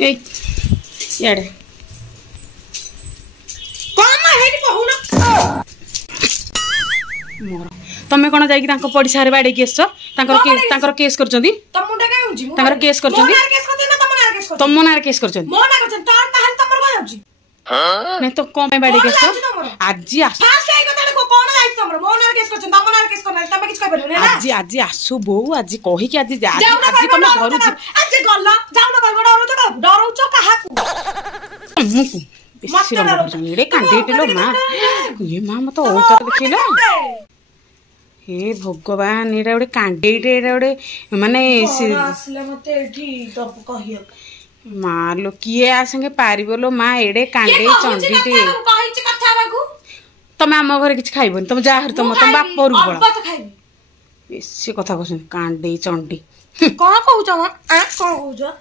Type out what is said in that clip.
याडे कम Heidi कहूना मोर तमे कोन जाई कि तांको पड़िसा रे बाडे केस तांकर केस करचंदी तम मुंडा काय होजी तांकर केस करचंदी मोनार केस करचंदी ना तम नार केस करचंदी तम नार केस करचंदी मोना करचंदी तार कहन तमर काय होजी नहीं तो कौन पे बाडे केस आज फास्ट आई कतडे को कोन जाई तमर मोनार केस करचंदी तम नार केस करना तमे किछ कह परबे ना आज आसु बो आज कहि कि आज तमे घर आज गल्ला जाऊ ना कहबो डरो छ काहा को बेसी रंग रे कांडे टिलो मां ये मां मत औकात देखिला हे भगवान एडा ओडे कांडे एडा ओडे माने आसले मते एठी तब कहियो मालो किए आ संगे पारिबलो मां एडे कांडे चंडीटे कहि छ कथा बागु तमे हम घर किछ खाइबन तुम जा हर तुम बाप पर बळ अब त खाइबी बेसी कथा कहछन कांडे चंडी कहा कहू छ आ कहा कहू छ